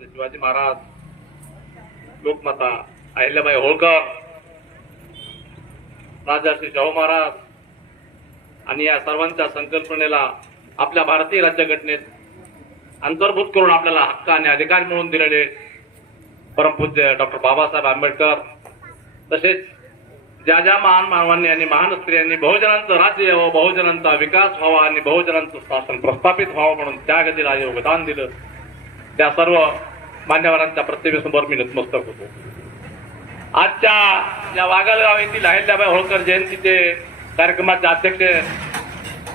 छत्रपती शिवाजी महाराज लोकमाता अहिल्याबाई होळकर राजर्षी शाहू महाराज आणि या सर्वांच्या संकल्पनेला आपल्या भारतीय राज्यघटनेत अंतर्भूत करून आपल्याला हक्क आणि अधिकार मिळवून दिलेले परमपूज्य डॉक्टर बाबासाहेब आंबेडकर तसेच ज्या ज्या महान मानवांनी आणि महान स्त्रियांनी बहुजनांचं राज्य व बहुजनांचा विकास व्हावा आणि बहुजनांचं शासन प्रस्थापित व्हावं म्हणून त्यागतीला योगदान दिलं. त्या सर्व मान्यवरांच्या प्रतिमेसमोर मी नतमस्तक होतो. आजच्या या वागलगाव येथील अहिल्याबाई होळकर जयंतीचे कार्यक्रमाचे अध्यक्ष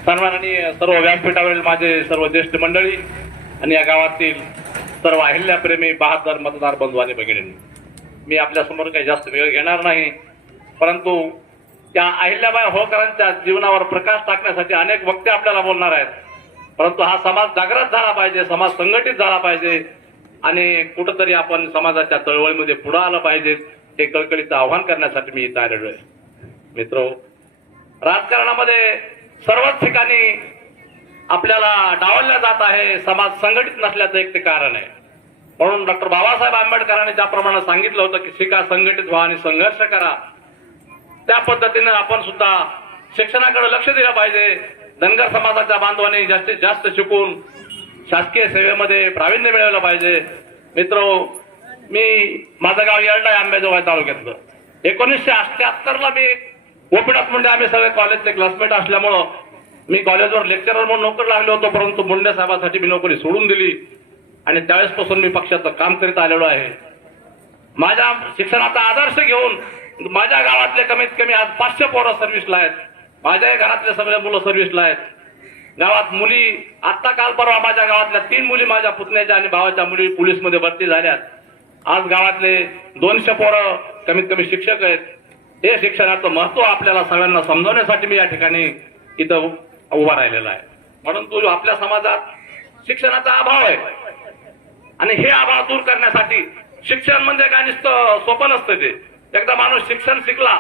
सन्माननीय सर्व व्यासपीठावरील माझे सर्व ज्येष्ठ मंडळी आणि या गावातील सर्व अहिल्याप्रेमी बहादर मतदार बंधू आणि भगिनींनी मी आपल्यासमोर काही जास्त वेळ घेणार नाही परंतु त्या अहिल्याबाई होळकरांच्या जीवनावर प्रकाश टाकण्यासाठी अनेक वक्ते आपल्याला बोलणार आहेत. परंतु हा समाज जागृत झाला पाहिजे समाज संघटित झाला पाहिजे आणि कुठंतरी आपण समाजाच्या चळवळीमध्ये पुढे आलं पाहिजे हे कळकळीचं आव्हान करण्यासाठी मी इथं आलेलो आहे. मित्र राजकारणामध्ये सर्वच ठिकाणी आपल्याला डावलल्या जात आहे समाज संघटित नसल्याचं एक ते कारण आहे. म्हणून डॉक्टर बाबासाहेब आंबेडकरांनी ज्याप्रमाणे सांगितलं होतं की शिका संघटित व्हा आणि संघर्ष करा त्या पद्धतीने आपण सुद्धा शिक्षणाकडे लक्ष दिलं पाहिजे. धनगर समाजाच्या बांधवांनी जास्तीत जास्त शिकून शासकीय सेवेमध्ये प्रावीण्य मिळवलं पाहिजे. मित्र मी माझं गाव येरडा आहे आंबेजोगाई तालुक्यातलं. एकोणीसशे अठ्याहत्तर ला मी गोपीनाथ मुंडे आम्ही सगळे कॉलेजचे क्लासमेट असल्यामुळं मी कॉलेजवर लेक्चरर म्हणून नोकर लागलो होतो परंतु मुंडे साहेबांसाठी मी नोकरी सोडून दिली. आणि त्यावेळेसपासून मी पक्षाचं काम करीत आलेलो आहे. माझ्या शिक्षणाचा आदर्श घेऊन माझ्या गावातले कमीत कमी आज पाचशे पोरं सर्व्हिसला आहेत. माझ्याही घरातले सगळ्या मुलं सर्व्हिसला आहेत. गावात मुली आत्ता काल परवा माझ्या गावातल्या तीन मुली माझ्या पुतण्याच्या आणि भावाच्या मुली पोलीसमध्ये भरती झाल्यात. आज गावातले दोनशे पोरं कमीत कमी शिक्षक आहेत. हे शिक्षणाचं महत्त्व आपल्याला सगळ्यांना समजवण्यासाठी मी या ठिकाणी इथं उभा राहिलेला आहे. म्हणून तो आपल्या समाजात शिक्षणाचा अभाव आहे. आणि हे अभाव दूर करण्यासाठी शिक्षण म्हणजे काय? नुसतं सोपं नसतं ते. एकदा माणूस शिक्षण शिकला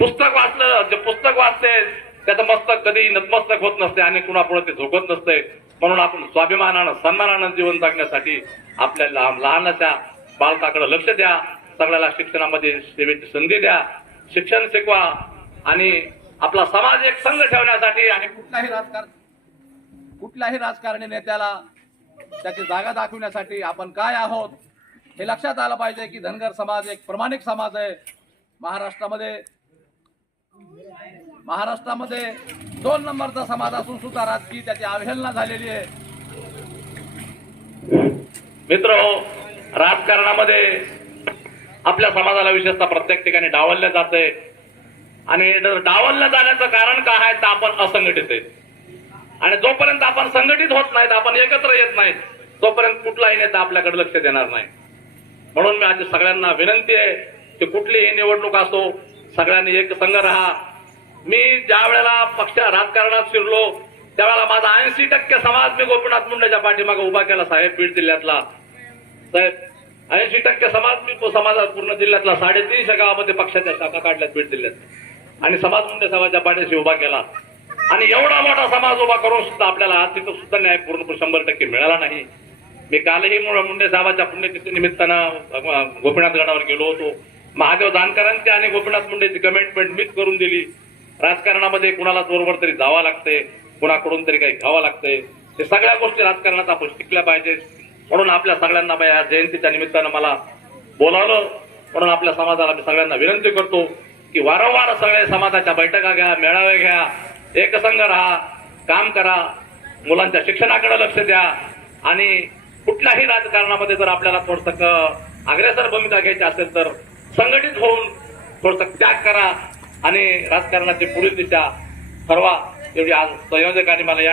पुस्तक वाचलं जे पुस्तक वाचते त्याचं मस्तक कधी नतमस्तक होत नसते आणि कुणापुढे ते झोकत नसते म्हणून आपण स्वाभिमानानं सन्मानानं जीवन जगण्यासाठी आपल्या लहान लहानशा बालकाकडे लक्ष द्या. सगळ्याला शिक्षणामध्ये सेवेची संधी द्या. शिक्षण शिकवा आणि आपला समाज एक संघ ठेवण्यासाठी आणि कुठलाही राजकारण कुठल्याही राजकारणी नेत्याला त्याची जागा दाखवण्यासाठी आपण काय आहोत हे लक्षात आलं पाहिजे की धनगर समाज एक प्रामाणिक समाज आहे. महाराष्ट्रामध्ये महाराष्ट्रामध्ये दोन नंबरचा समाज असून सुद्धा राजकीय त्याची अवहेलना झालेली आहे. मित्र हो, राजकारणामध्ये आपल्या समाजाला विशेषतः प्रत्येक ठिकाणी डावलले जाते आणि डावललं जाण्याचं कारण काय आहे तर आपण असंघटित आहे आणि जोपर्यंत आपण संघटित होत नाहीत आपण एकत्र येत नाहीत तोपर्यंत कुठलाही नेता आपल्याकडे लक्ष देणार नाही. म्हणून मी आज सगळ्यांना विनंती आहे की कुठलीही निवडणूक असो सगळ्यांनी एक संघ राहा मी ज्या वेळेला पक्ष राजकारणात शिरलो त्यावेळेला माझा ऐंशी टक्के समाज मी गोपीनाथ मुंडेच्या पाठीमागे उभा केला साहेब बीड जिल्ह्यातला. साहेब ऐंशी टक्के समाज मी तो समाजात पूर्ण जिल्ह्यातला साडेतीनशे गावामध्ये पक्षाच्या शाखा काढल्यात बीड जिल्ह्यात. आणि समाज मुंडे साहेबाच्या पाठीशी उभा केला. आणि एवढा मोठा समाज उभा करून सुद्धा आपल्याला आज तिथं सुद्धा न्याय पूर्ण शंभर टक्के मिळाला नाही. मी कालही मुंडे साहेबांच्या पुण्यतिथी निमित्तानं गोपीनाथ गडावर गेलो होतो. महादेव जानकरांची आणि गोपीनाथ मुंडेची कमेंटमेंट मीच करून दिली. राजकारणामध्ये कुणाला बरोबर तरी जावं लागते कुणाकडून तरी काही घ्यावं लागते हे सगळ्या गोष्टी राजकारणात आपण शिकल्या पाहिजेत. म्हणून आपल्या सगळ्यांना या जयंतीच्या निमित्तानं मला बोलावलं. म्हणून आपल्या समाजाला मी सगळ्यांना विनंती करतो की वारंवार सगळ्या समाजाच्या बैठका घ्या मेळावे घ्या एकसंघ राहा काम करा. मुलांच्या शिक्षणाकडे लक्ष द्या. आणि कुठल्याही राजकारणामध्ये जर आपल्याला थोडस अग्रेसर भूमिका घ्यायची असेल तर संघटित होऊन थोडस त्याग करा. आणि राजकारणाची पुढील दिशा ठरवा. एवढी आज संयोजकांनी मला या